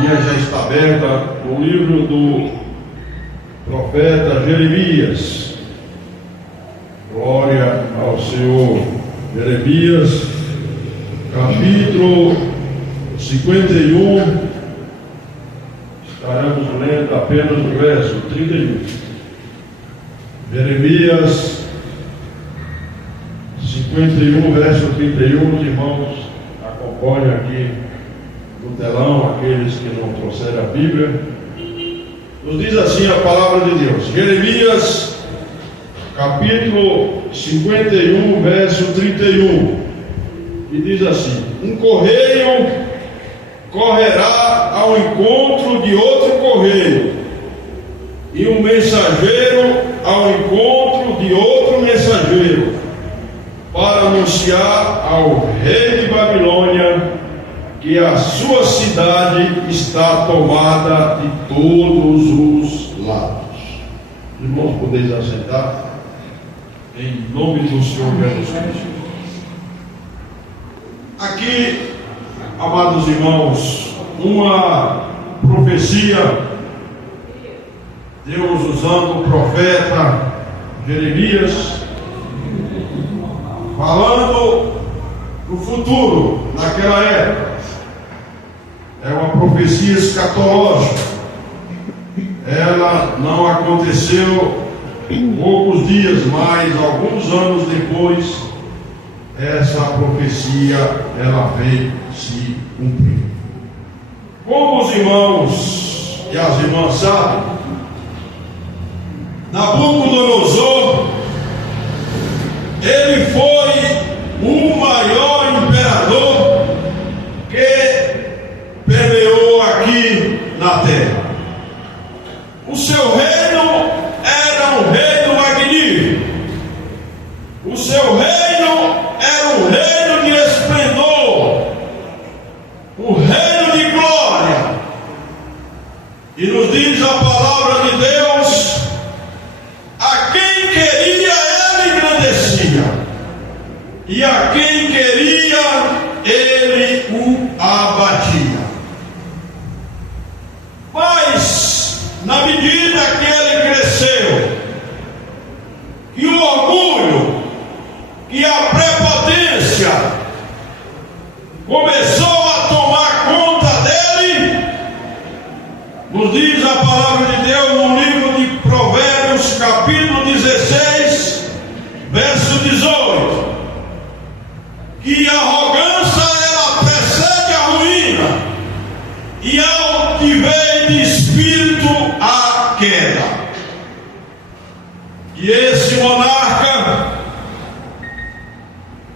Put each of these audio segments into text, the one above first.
Bíblia já está aberta no livro do profeta Jeremias. Glória ao Senhor. Jeremias, capítulo 51. Estaremos lendo apenas o verso 31. Jeremias 51, verso 31. Os irmãos acompanham aqui no telão, aqueles que não trouxeram a Bíblia. Nos diz assim a palavra de Deus. Jeremias, capítulo 51, verso 31. E diz assim: um correio correrá ao encontro de outro correio, e um mensageiro ao encontro de outro mensageiro, para anunciar ao rei de Babilônia que a sua cidade está tomada de todos os lados. Irmãos, podeis assentar em nome do Senhor Jesus Cristo. Aqui, amados irmãos, uma profecia, Deus usando o profeta Jeremias, falando do futuro, naquela época. É uma profecia escatológica. Ela não aconteceu poucos dias, mas alguns anos depois, essa profecia ela veio se cumprir. Como os irmãos e as irmãs sabem, Nabucodonosor, ele foi o maior imperador que permeou aqui na terra. O seu reino era um reino magnífico. O seu reino era um reino de esplendor, um reino de glória. E nos diz a palavra de Deus: a quem queria ele engrandecia, e a quem queria ele o abatia. Mas, na medida que ele cresceu, que o orgulho, que a prepotência começou a tomar conta dele, nos diz a palavra de Deus no livro de Provérbios, capítulo 16, verso 18, que a arrogância ela precede a ruína, e ao que vem de espírito a queda. E esse monarca,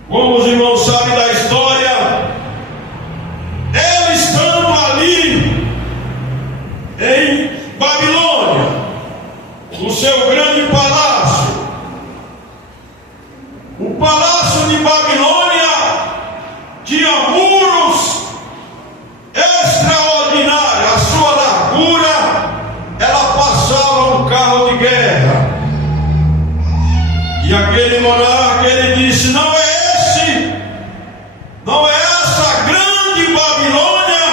como os irmãos sabem da história, ele estando ali em Babilônia, no seu grande palácio, o palácio de Babilônia tinha muros extraordinários. A sua largura, ela passava um carro de guerra. E aquele monarca, ele disse: não é essa grande Babilônia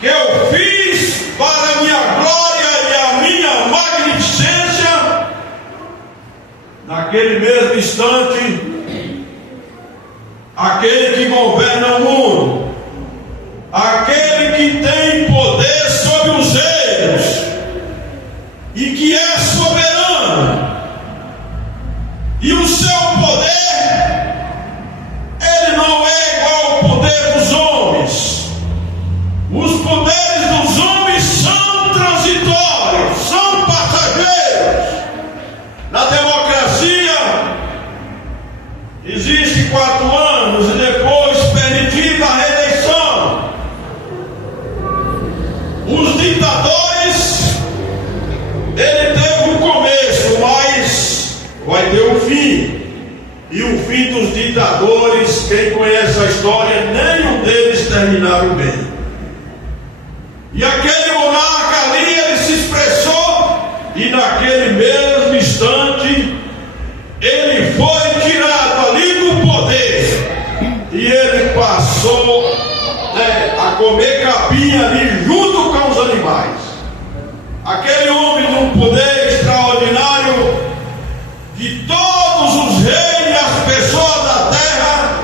que eu fiz para a minha glória e a minha magnificência. Naquele mesmo instante, aquele que governa o mundo, aquele que tem poder sobre os reinos e que é soberano, e o seu poder, ele não é igual ao poder dos homens. Os poderes dos homens são transitórios, são passageiros. Na democracia, existe 4 anos e depois permitida a reeleição. Os ditadores, ele teve um começo, mas vai ter um fim. E o fim dos ditadores, quem conhece a história, nenhum deles terminaram bem. E aquele monarca ali, ele se expressou, e naquele mesmo instante, ele foi tirado ali do poder, e ele passou a comer capim ali junto com os animais. Aquele homem de um poder extraordinário, de todos os reis e as pessoas da terra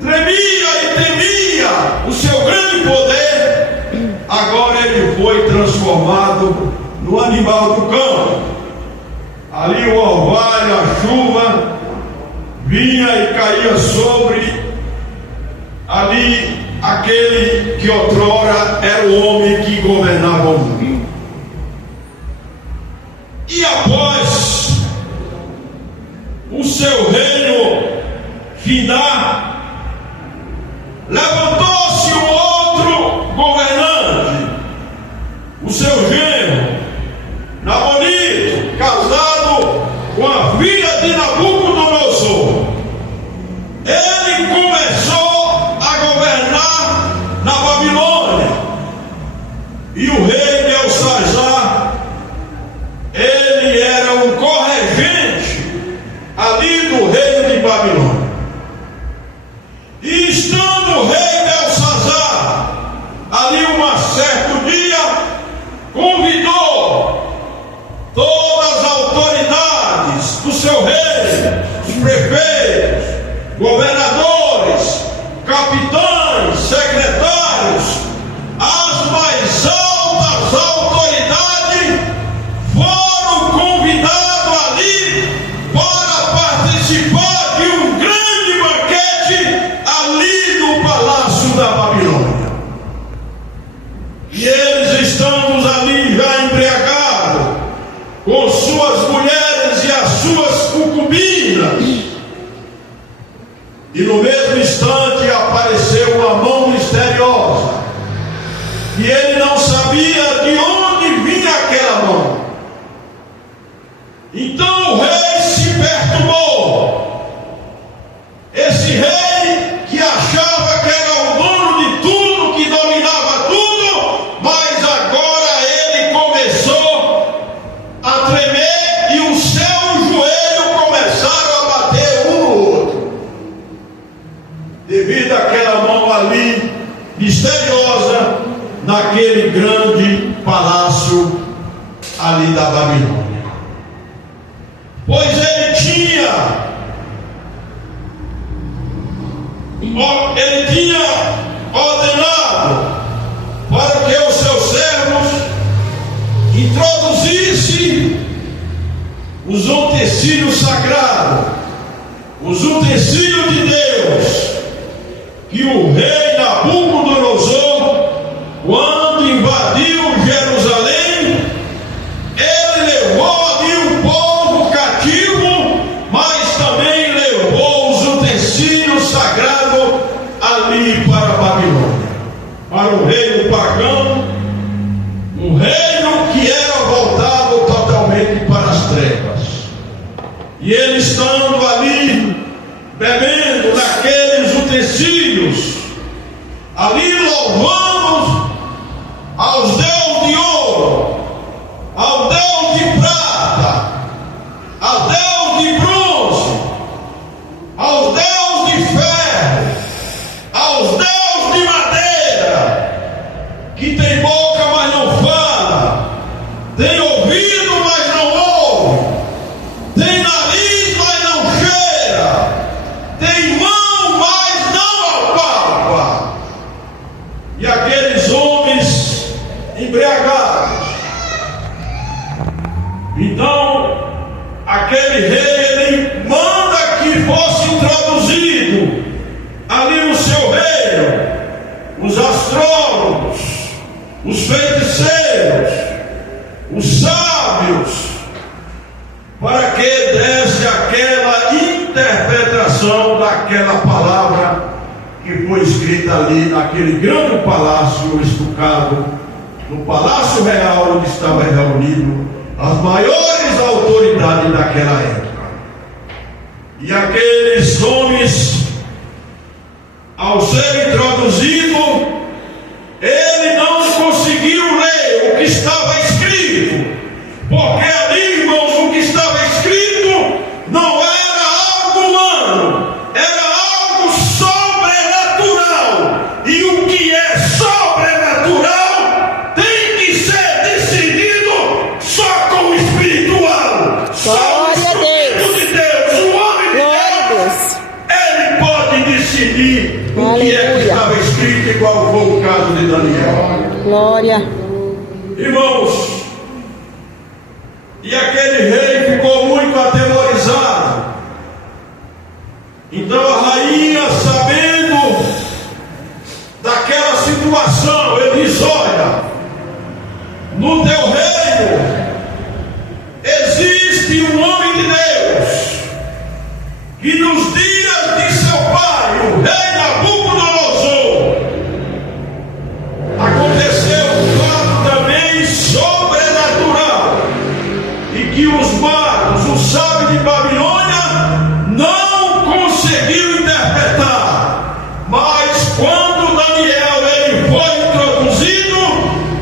tremia e temia o seu grande poder. Agora ele foi transformado no animal do campo. Ali o orvalho, a chuva vinha e caía sobre ali aquele que outrora era o homem que governava o mundo. E após o seu reino findar, levantou-se um outro governante, o seu genro, Nabonito, casado com a filha de Nabucodonosor. Ele começou a governar na Babilônia. E o rei Belsazar, ele era um corregente ali do reino de Babilônia. E estando o rei Belsazar ali um certo dia, convidou todas as autoridades do seu reino, os prefeitos, governadores, capitães, secretários, as mais altas autoridades foram convidados ali para participar de um grande banquete ali no palácio da Babilônia. E eles estamos ali já embriagados com suas mulheres e as suas concubinas. E no mesmo instante apareceu uma mão misteriosa. E ele não sabia de onde vinha aquela mão. Então o rei se perturbou. Esse rei que achava que era o dono de tudo, que dominava tudo, mas agora ele começou a tremer e os seus joelhos começaram a bater um no outro. Devido àquela mão ali misteriosa naquele grande palácio ali da Babilônia. Pois ele tinha ordenado para que os seus servos introduzissem os utensílios sagrados, os utensílios de Deus, que o rei Nabucodonosor, quando invadiu Jerusalém, ele levou ali o povo cativo, mas também levou os utensílios sagrados ali para a Babilônia, para o reino pagão, um reino que era voltado totalmente para as trevas. E ele estando ali, bebendo naqueles utensílios, ali louvamos aos deuses de ouro, ao Deus de prata, ao Deus de bronze, aos Deus de ferro, aos Deus de madeira, que tem boca, mas não fala, tem ouvido, mas não ouve, tem nariz, mas não cheira, tem mão, mas não apalpa. E aqueles homens embriagados. Então, aquele rei, ele manda que fosse introduzido ali no seu reino os astrólogos, os feiticeiros, os sábios, para que desse aquela interpretação daquela palavra que foi escrita ali naquele grande palácio estucado, no palácio real onde estava reunido as maiores autoridades daquela época. E aqueles homens, ao ser introduzido, ele não conseguiu ler o que estava escrito, porque ali, irmãos, o que estava escrito não era algo humano, era algo sobrenatural. E o que é sobrenatural igual foi o caso de Daniel. Glória. Irmãos, e aquele rei ficou muito atemorizado. Então a rainha, sabendo daquela situação, ele diz: olha, no teu reino existe um homem de Deus que nos dias de seu pai, o rei Nabucodonosor, aconteceu um fato também sobrenatural, e que os magos, os sábios de Babilônia, não conseguiram interpretar. Mas quando Daniel ele foi introduzido,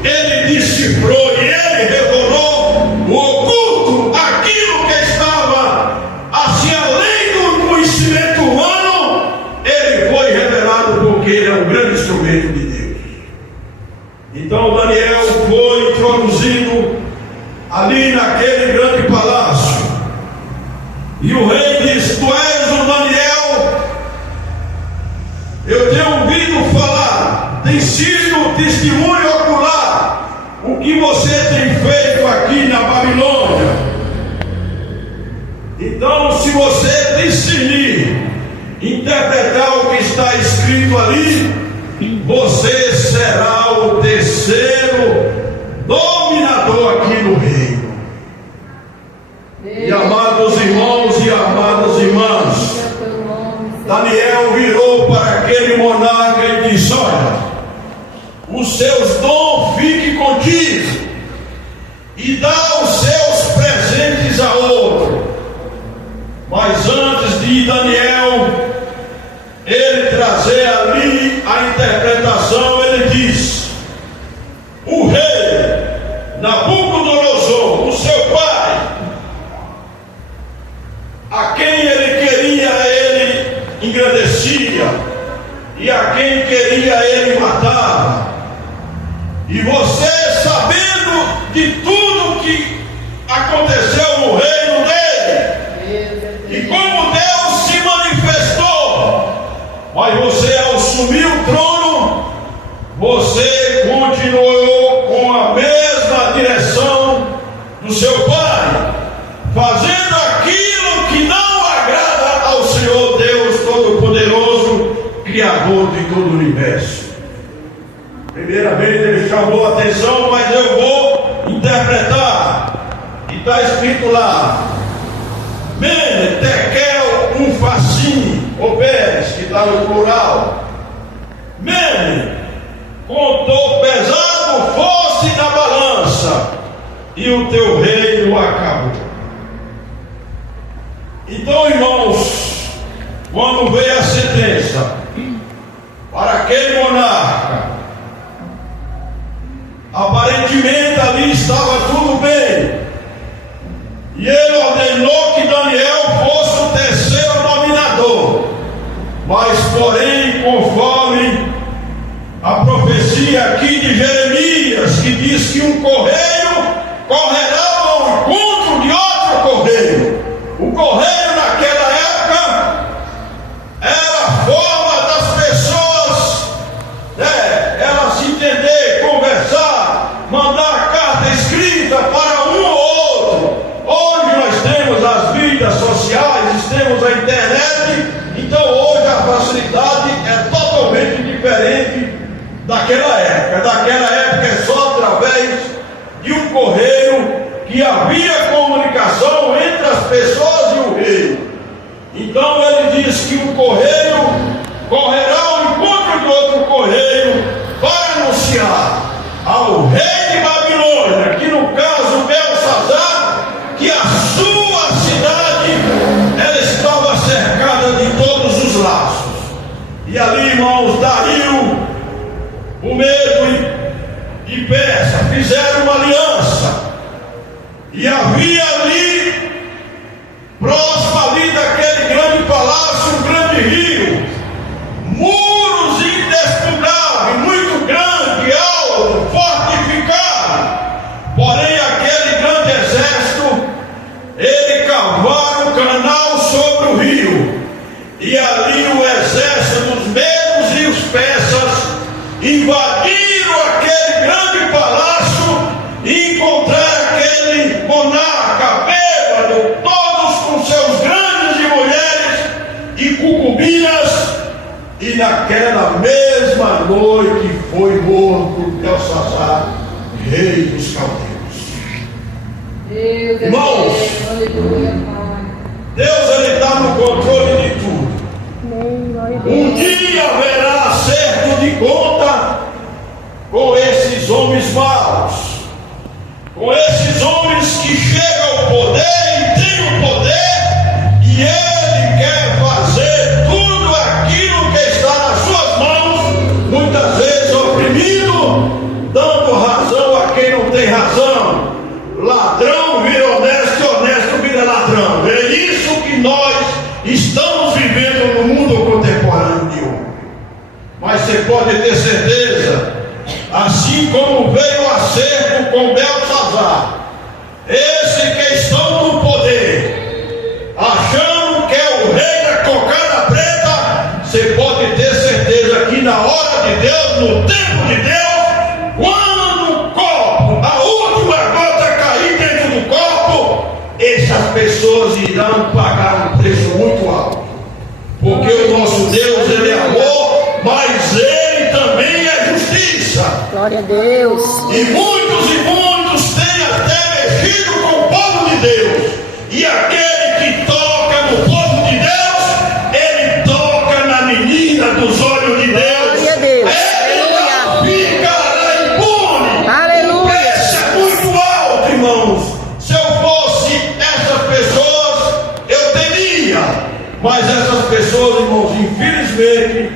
ele decifrou e ele revelou o oculto, aquilo que estava assim além do conhecimento humano. Ele foi revelado porque ele é um grande instrumento de Deus. Então Daniel foi introduzido ali naquele grande palácio, e o rei disse: tu és o Daniel, eu tenho ouvido falar, tem sido testemunho ocular o que você tem feito aqui na Babilônia. Então, se você discernir, interpretar o que está escrito ali, você será o terceiro dominador aqui no reino. E amados irmãos e amadas irmãs, Daniel virou para aquele monarca e disse: olha, os seus dons fiquem contigo, e dá os seus presentes a outro. Mas antes de Daniel ele trazer ali a interpretação, ele diz: o rei Nabucodonosor, o seu pai, a quem ele queria, ele engrandecia, e a quem queria, ele matava. E você, sabendo de tudo que aconteceu no reino dele, e como Deus se manifestou, mas você, ao assumir o trono, você continuou com a mesma direção do seu pai, fazendo aquilo que não agrada ao Senhor Deus Todo-Poderoso, Criador de todo o universo. Primeiramente ele chamou a atenção, mas eu vou interpretar. E está escrito lá: Mene, Tekel, Umfacim, Oberes, que está no plural. Mene, contou pesado, fosse na balança, e o teu reino acabou. Então, irmãos, quando veio a sentença para aquele monarca, aparentemente ali estava tudo bem, e ele ordenou que Daniel fosse o terceiro dominador. Mas porém, conforme a profecia aqui de Jeremias, que diz que um correio correrá ao encontro de outro correio. O correio naquela época era a forma das pessoas, elas se entender, conversar, mandar carta escrita para um ou outro. Hoje nós temos as mídias sociais, temos a internet, então hoje a facilidade é totalmente diferente daquela época. Daquela época é só através de um correio que havia comunicação entre as pessoas e o rei. Então ele diz que um correio correrá ao encontro de outro correio para anunciar ao rei de Babilônia, que no caso Belsazar, que a sua cidade ela estava cercada de todos os laços. E ali, irmãos, Dario, o Medo e Persa fizeram uma aliança, e havia ali, próximo ali daquele grande palácio, um grande rio, muros indexpugnáveis, muito grande, alto, fortificado. Porém aquele grande exército, ele cavaram um canal sobre o rio, e ali o exército dos medos e os persas invadiram aquele grande palácio e encontraram aquele monarca bêbado, todos com seus grandes e mulheres e concubinas, e naquela mesma noite foi morto Belsazar, rei dos caldeus. Irmãos, Deus ele está no controle de tudo. Um dia haverá acerto de conta com esses homens maus, com esses homens que chegam ao poder e têm o poder, e ele quer fazer tudo aquilo que está nas suas mãos, muitas vezes oprimido, dando razão a quem não tem razão. Ladrão vira honesto e honesto vira ladrão. É isso que nós estamos vivendo no mundo contemporâneo de hoje. Mas você pode ter certeza, assim como veio o acerto com Belsazar, esse que estão no poder, achando que é o rei da cocada preta, você pode ter certeza que na hora de Deus, no tempo de Deus, quando o copo, a última gota cair dentro do copo, essas pessoas irão pagar um preço muito alto. Porque o nosso Deus, ele é amor, mas ele também é justiça. Glória a Deus. E muitos têm até mexido com o povo de Deus. E aquele que toca no povo de Deus, ele toca na menina dos olhos de Deus. Glória a Deus. Ele não ficará impune. Aleluia. Esse é muito alto, irmãos. Se eu fosse essas pessoas, eu teria. Mas essas pessoas, irmãos, infelizmente,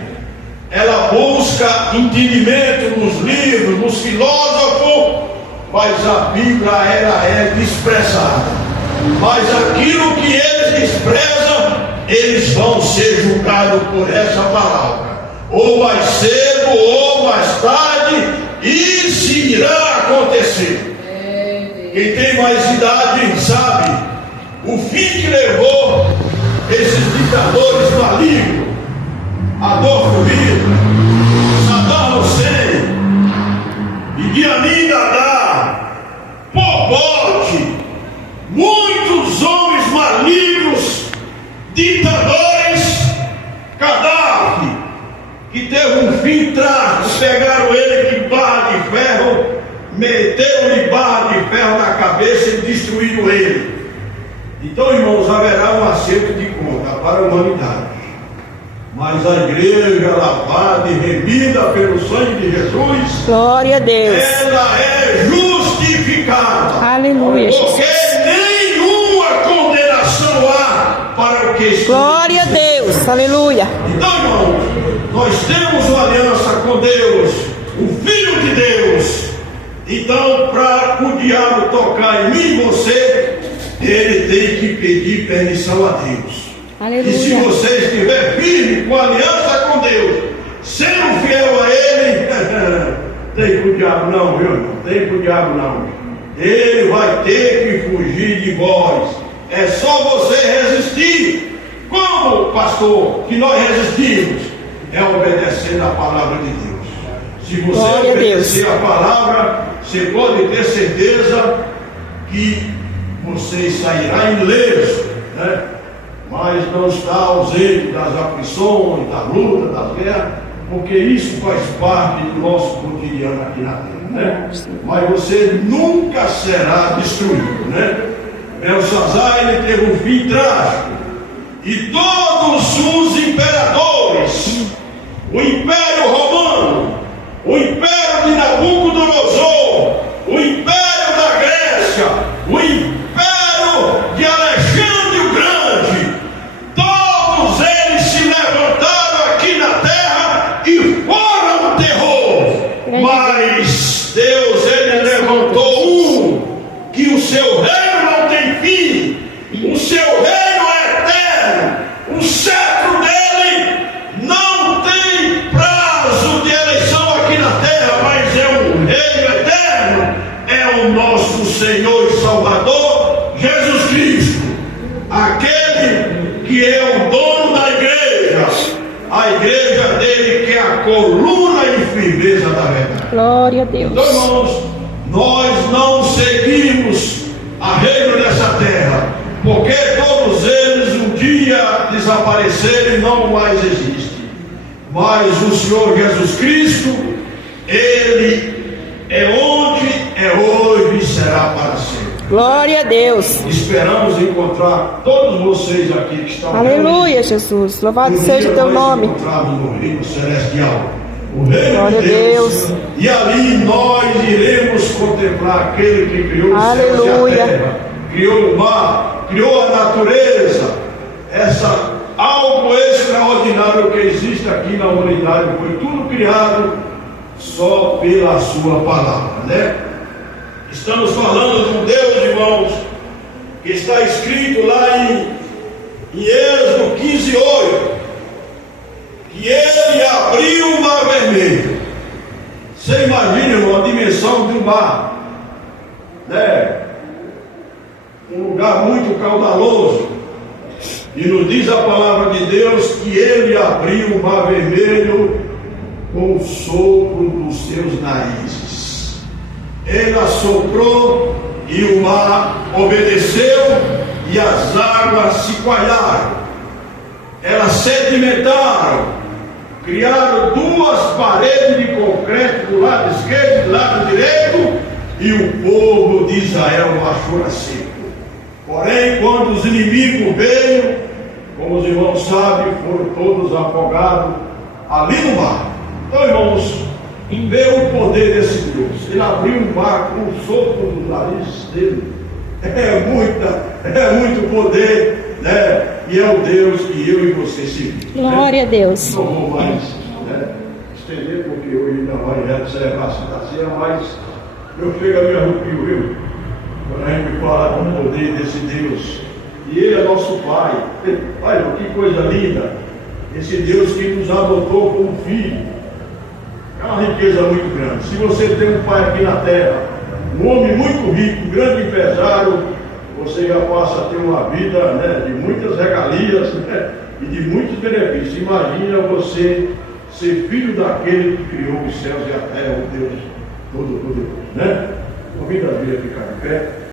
ela busca entendimento nos livros, nos filósofos, mas a Bíblia ela é desprezada. Mas aquilo que eles desprezam, eles vão ser julgados por essa palavra. Ou mais cedo, ou mais tarde, isso irá acontecer. Quem tem mais idade sabe o fim que levou esses ditadores malignos, Adolfo Hitler, Saddam Hussein, Idi Amin Dada, Pol Pot, muitos homens malignos, ditadores, Gaddafi, que teve um fim trágico. Pegaram ele de barra de ferro, meteram-lhe barra de ferro na cabeça e destruíram ele. Então, irmãos, haverá um acerto de conta para a humanidade. Mas a igreja lavada e remida pelo sangue de Jesus, Glória a Deus. ela é justificada. Aleluia. Porque nenhuma condenação há para o que está. Glória a Deus. Aleluia. Então, irmãos, nós temos uma aliança com Deus, o Filho de Deus. Então, para o diabo tocar em mim e você, ele tem que pedir permissão a Deus. Aleluia. E se você estiver firme com a aliança com Deus, sendo fiel a ele, tem com o diabo não, viu? Não tem com o diabo não. Ele vai ter que fugir de vós. É só você resistir. Como, pastor, que nós resistimos? É obedecendo a palavra de Deus. Se você Glória obedecer a palavra, você pode ter certeza que você sairá ileso, né? Mas não está ausente das aflições, da luta, das guerras, porque isso faz parte do nosso cotidiano aqui na terra, né? Mas você nunca será destruído, né? Belsazar, ele teve um fim trágico, e todos os imperadores, o Império Romano, o Império de Nabucodonosor, o Império da Grécia, o Império de Alexandre o Grande, todos eles se levantaram aqui na terra e foram terror. Mas Deus, ele levantou um, que o seu reino não tem fim, o seu reino é eterno, o cetro dele não tem prazo de eleição aqui na terra, mas é um reino eterno, é o nosso Senhor e Salvador Jesus Cristo, aquele que é o dono da igreja, a igreja dele que é a coluna e firmeza da verdade. Glória a Deus. Então, irmãos, nós não seguimos a reino dessa terra, porque todos eles um dia desapareceram e não mais existem. Mas o Senhor Jesus Cristo, Ele é ontem, é hoje e será para sempre. Glória a Deus. Esperamos encontrar todos vocês aqui que estão Aleluia, Jesus. Louvado seja o teu nome. encontrados no reino celestial, o reino Glória de a Deus. Deus. E ali nós iremos contemplar aquele que criou os céus e Aleluia. a terra, criou o mar, criou a natureza. Algo extraordinário que existe aqui na humanidade foi tudo criado só pela sua palavra, né? Estamos falando de um Deus, irmãos, que está escrito lá em Êxodo 15:8, que Ele abriu o mar vermelho. Você imagina, irmão, a dimensão do mar, né? Um lugar muito caudaloso. E nos diz a palavra de Deus que Ele abriu o mar vermelho com o sopro dos seus narizes. Ele assoprou e o mar obedeceu e as águas se coalharam. Elas sedimentaram, criaram duas paredes de concreto do lado esquerdo e do lado direito, e o povo de Israel marchou a seco. Porém, quando os inimigos veio, como os irmãos sabem, foram todos afogados ali no mar. Então, irmãos, vê o poder desse Deus. Ele abriu o mar com o sopro do nariz dele. É muito poder, né? E é o Deus que eu e você servimos. Glória a Deus. Não vou mais estender, porque hoje ainda vai celebrar a Santa Ceia, mas eu chego a me arrepio, viu? Quando a gente fala com o poder desse Deus. E Ele é nosso Pai. Olha que coisa linda. Esse Deus que nos adotou como filho. É uma riqueza muito grande. Se você tem um pai aqui na terra, um homem muito rico, um grande empresário, você já passa a ter uma vida, né, de muitas regalias, né, e de muitos benefícios. Imagina você ser filho daquele que criou os céus e a terra, o Deus Todo-Poderoso, né? Convido a vida a ficar de pé.